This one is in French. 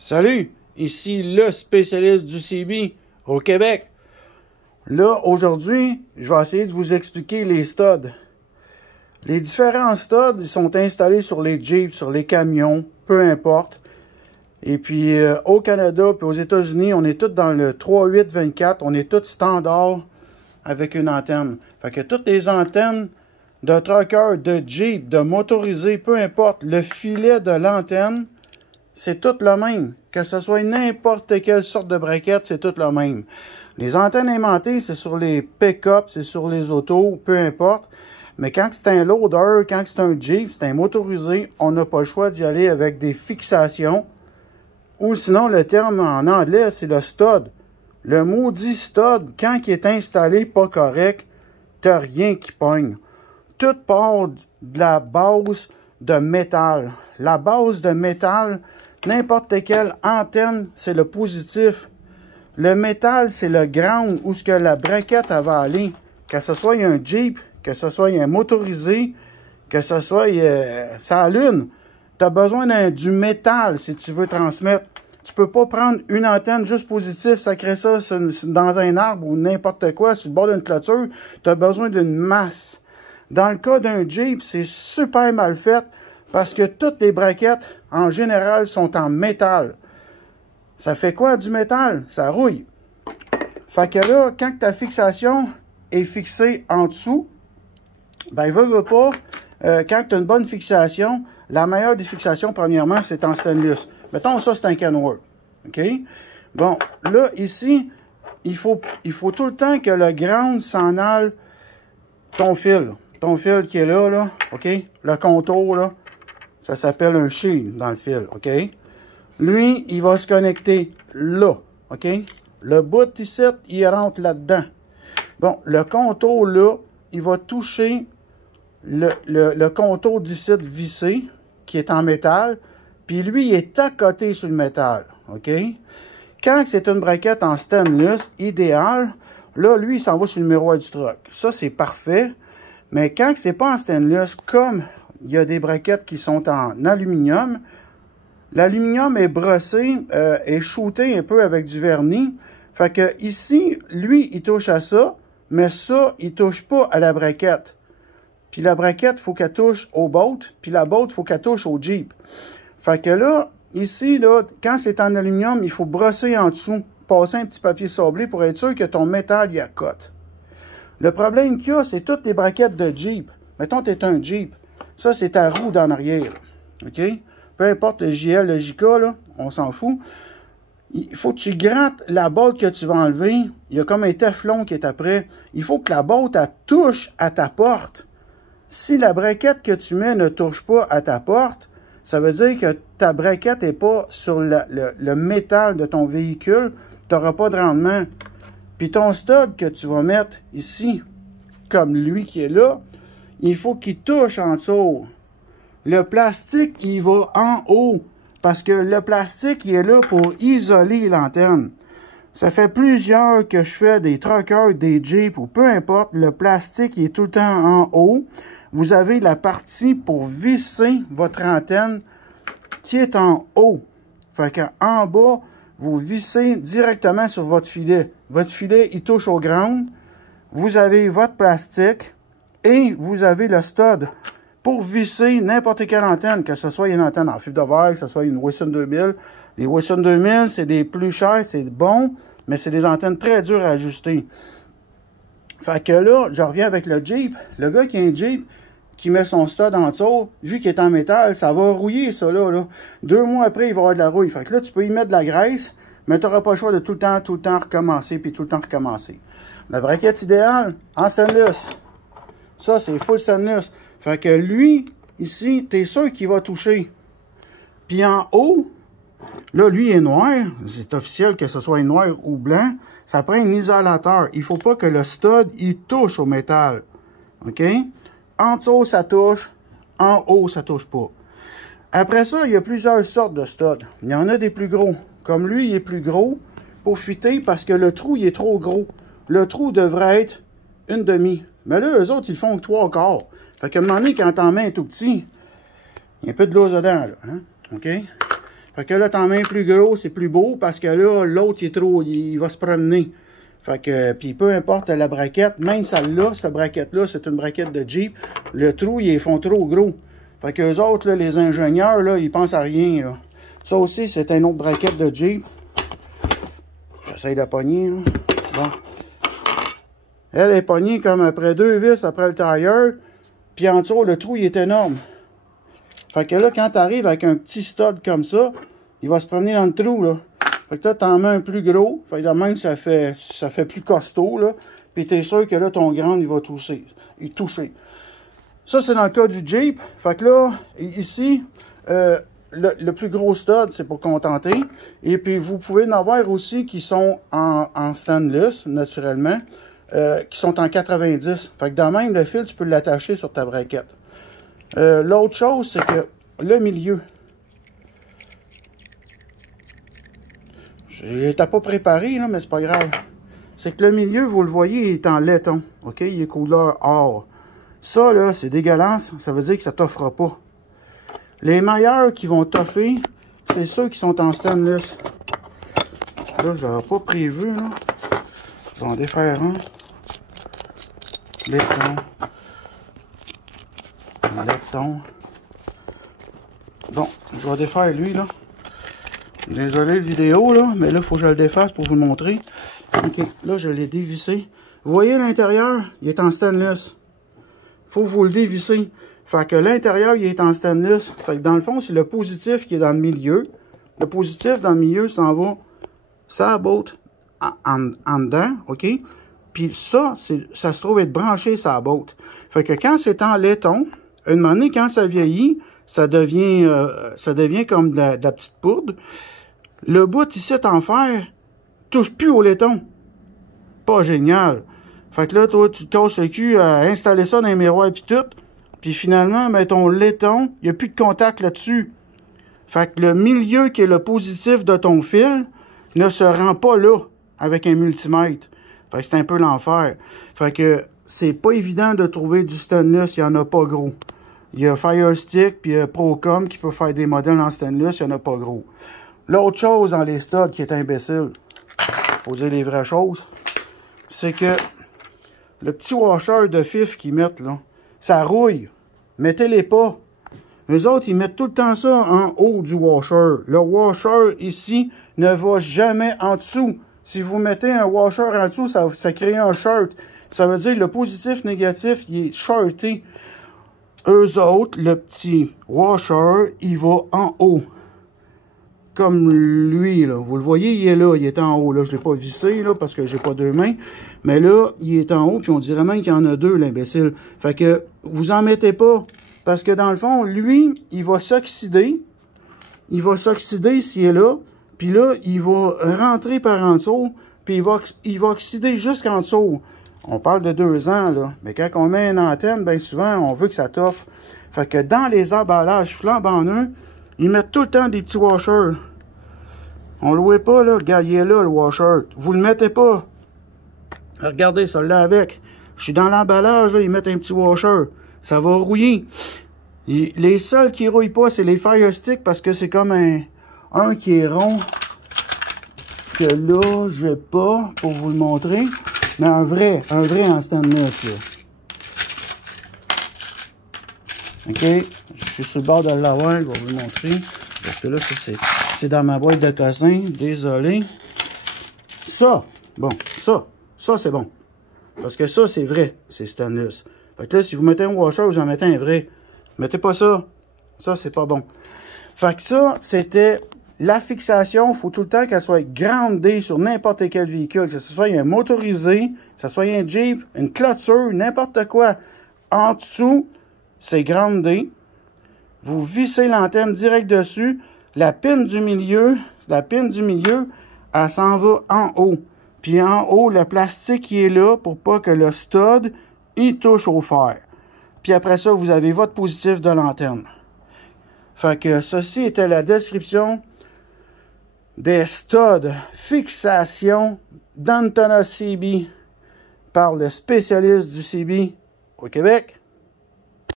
Salut, ici le spécialiste du CB au Québec. Là, aujourd'hui, je vais essayer de vous expliquer les studs. Les différents studs, ils sont installés sur les Jeeps, sur les camions, peu importe. Et puis, au Canada puis aux États-Unis, on est tous dans le 3.8/24. On est tous standard avec une antenne. Fait que toutes les antennes de trucker, de Jeep, de motorisé, peu importe, le filet de l'antenne, c'est tout le même. Que ce soit n'importe quelle sorte de braquette, c'est tout le même. Les antennes aimantées, c'est sur les pick-up, c'est sur les autos, peu importe. Mais quand c'est un loader, quand c'est un Jeep, c'est un motorisé, on n'a pas le choix d'y aller avec des fixations. Ou sinon, le terme en anglais, c'est le stud. Le maudit stud, quand il est installé pas correct, t'as rien qui pogne. Tout part de la base de métal. La base de métal, n'importe quelle antenne, c'est le positif. Le métal, c'est le ground où ce que la braquette elle va aller. Que ce soit un Jeep, que ce soit un motorisé, que ce soit sa lune. Tu as besoin du métal si tu veux transmettre. Tu peux pas prendre une antenne juste positive, sacrer ça dans un arbre ou n'importe quoi, sur le bord d'une clôture. Tu as besoin d'une masse. Dans le cas d'un Jeep, c'est super mal fait parce que toutes les braquettes, en général, sont en métal. Ça fait quoi du métal? Ça rouille. Fait que là, quand ta fixation est fixée en dessous, ben, veut pas, quand tu as une bonne fixation, la meilleure des fixations, premièrement, c'est en stainless. Mettons ça, c'est un Kenworth. OK? Bon, là, ici, il faut tout le temps que le ground s'en aille ton fil. Ton fil qui est là, OK? Le contour, là, ça s'appelle un shield dans le fil, OK? Lui, il va se connecter là, OK? Le bout ici, il rentre là-dedans. Bon, le contour là, il va toucher le contour d'ici vissé, qui est en métal, puis lui, il est à côté sur le métal, OK? Quand c'est une braquette en stainless, idéal, là, lui, il s'en va sur le miroir du truck. Ça, c'est parfait. Mais quand c'est pas en stainless, comme il y a des braquettes qui sont en aluminium, l'aluminium est brossé, est shooté un peu avec du vernis. Fait que ici, lui, il touche à ça, mais ça, il touche pas à la braquette. Puis la braquette, il faut qu'elle touche au boat, puis la boat, il faut qu'elle touche au Jeep. Fait que là, ici, là, quand c'est en aluminium, il faut brosser en dessous, passer un petit papier sablé pour être sûr que ton métal y accote. Le problème qu'il y a, c'est toutes les braquettes de Jeep. Mettons, tu es un Jeep. Ça, c'est ta roue d'en arrière. OK? Peu importe le JL, le JK, là, on s'en fout. Il faut que tu grattes la botte que tu vas enlever. Il y a comme un téflon qui est après. Il faut que la botte, elle touche à ta porte. Si la braquette que tu mets ne touche pas à ta porte, ça veut dire que ta braquette n'est pas sur le métal de ton véhicule. Tu n'auras pas de rendement. Puis ton stud que tu vas mettre ici, comme lui qui est là, il faut qu'il touche en dessous. Le plastique, il va en haut. Parce que le plastique, il est là pour isoler l'antenne. Ça fait plusieurs que je fais des truckers, des Jeeps ou peu importe. Le plastique, il est tout le temps en haut. Vous avez la partie pour visser votre antenne qui est en haut. Fait qu'en bas, vous vissez directement sur votre filet. Votre filet, il touche au ground. Vous avez votre plastique et vous avez le stud pour visser n'importe quelle antenne, que ce soit une antenne en fibre de verre, que ce soit une Wilson 2000. Les Wilson 2000, c'est des plus chers, c'est bon, mais c'est des antennes très dures à ajuster. Fait que là, je reviens avec le Jeep. Le gars qui a un Jeep, qui met son stud en dessous, vu qu'il est en métal, ça va rouiller, ça, là. 2 mois après, il va y avoir de la rouille. Fait que là, tu peux y mettre de la graisse, mais tu n'auras pas le choix de tout le temps recommencer, puis tout le temps recommencer. La braquette idéale, en stainless. Ça, c'est full stainless. Fait que lui, ici, tu es sûr qu'il va toucher. Puis en haut, là, lui, il est noir. C'est officiel que ce soit noir ou blanc. Ça prend un isolateur. Il ne faut pas que le stud, il touche au métal. OK? En dessous, ça touche. En haut, ça touche pas. Après ça, il y a plusieurs sortes de studs. Il y en a des plus gros. Comme lui, il est plus gros pour fitter parce que le trou, il est trop gros. Le trou devrait être une demi. Mais là, eux autres, ils font 3/4. Fait qu'à un moment donné, quand t'en mets un tout petit, il y a un peu de l'eau dedans, là. Hein? OK? Fait que là, t'en mets un plus gros, c'est plus beau, parce que là, l'autre, il va se promener. Fait que, puis peu importe la braquette, même celle-là, cette braquette-là, c'est une braquette de Jeep, le trou, ils font trop gros. Fait que eux autres, là, les ingénieurs, là, ils pensent à rien, là. Ça aussi, c'est une autre braquette de Jeep. J'essaye de pogner, là. Bon. Elle est pognée comme après 2 vis après le tire. Puis en dessous, le trou, il est énorme. Fait que là, quand tu arrives avec un petit stud comme ça, il va se promener dans le trou, là. Fait que là, t'en mets un plus gros. Fait que là, même, ça fait plus costaud, là. Puis t'es sûr que là, ton grand, il va toucher. Ça, c'est dans le cas du Jeep. Fait que là, ici, le plus gros stud, c'est pour contenter. Et puis, vous pouvez en avoir aussi qui sont en stainless, naturellement, qui sont en 90. Fait que dans même, le fil, tu peux l'attacher sur ta braquette. L'autre chose, c'est que le milieu, j'étais pas préparé, là, mais c'est pas grave. C'est que le milieu, vous le voyez, il est en laiton. OK? Il est couleur or. Ça, là, c'est dégueulasse. Ça veut dire que ça t'offre pas. Les meilleurs qui vont toffer, c'est ceux qui sont en stainless. Là, je l'avais pas prévu, là. Je vais en défaire un. Laiton. Laiton. Bon, je vais défaire lui, là. Désolé la vidéo, là, mais là, il faut que je le défasse pour vous le montrer. OK, là, je l'ai dévissé. Vous voyez l'intérieur, il est en stainless. Faut vous le dévisser. Fait que l'intérieur, il est en stainless. Fait que dans le fond, c'est le positif qui est dans le milieu. Le positif dans le milieu s'en va ça botte en dedans, OK? Puis ça, ça se trouve être branché ça botte. Fait que quand c'est en laiton, une moment donné, quand ça vieillit, ça devient comme de la petite poudre. Le bout ici en fer touche plus au laiton. Pas génial. Fait que là, toi, tu te casses le cul à installer ça dans les miroirs et tout. Puis finalement, ben, ton laiton, il n'y a plus de contact là-dessus. Fait que le milieu qui est le positif de ton fil ne se rend pas là avec un multimètre. Fait que c'est un peu l'enfer. Fait que c'est pas évident de trouver du stainless, il n'y en a pas gros. Il y a Firestick puis Procom qui peut faire des modèles en stainless, il n'y en a pas gros. L'autre chose dans les studs qui est imbécile, faut dire les vraies choses, c'est que le petit washer de fif qu'ils mettent là, ça rouille. Mettez-les pas. Eux autres, ils mettent tout le temps ça en haut du washer. Le washer ici ne va jamais en dessous. Si vous mettez un washer en dessous, ça crée un short. Ça veut dire que le positif, négatif, il est shorté. Eux autres, le petit washer, il va en haut. Comme lui, là. Vous le voyez, il est là, il est en haut. Là, je ne l'ai pas vissé, là, parce que j'ai pas 2 mains. Mais là, il est en haut, puis on dirait même qu'il y en a 2, l'imbécile. Fait que, vous en mettez pas. Parce que dans le fond, lui, il va s'oxyder. Il va s'oxyder s'il est là. Puis là, il va rentrer par en dessous. Puis il va oxyder jusqu'en dessous. On parle de 2 ans, là. Mais quand on met une antenne, bien souvent, on veut que ça toffe. Fait que dans les emballages flambant neufs, ils mettent tout le temps des petits washers. On le voit pas, là. Regarde, il est là, le washer. Vous le mettez pas. Regardez, ça là avec. Je suis dans l'emballage, là, ils mettent un petit washer. Ça va rouiller. Les seuls qui rouillent pas, c'est les Firestick parce que c'est comme un qui est rond. Que là, je vais pas pour vous le montrer. Mais un vrai en stainless, là. OK? Je suis sur le bord de l'avoir, je vais vous le montrer. Parce que là, c'est dans ma boîte de cossin. Désolé. Ça, bon, ça c'est bon. Parce que ça, c'est vrai, c'est stainless. Fait que là, si vous mettez un washer, vous en mettez un vrai. Mettez pas ça. Ça, c'est pas bon. Fait que ça, c'était la fixation. Il faut tout le temps qu'elle soit groundée sur n'importe quel véhicule. Que ce soit un motorisé, que ce soit un Jeep, une clôture, n'importe quoi. En dessous, c'est groundé. Vous vissez l'antenne direct dessus. La pine du milieu, elle s'en va en haut. Puis en haut, le plastique qui est là pour pas que le stud, il touche au fer. Puis après ça, vous avez votre positif de l'antenne. Fait que ceci était la description des studs fixation d'Antona CB par le spécialiste du CB au Québec.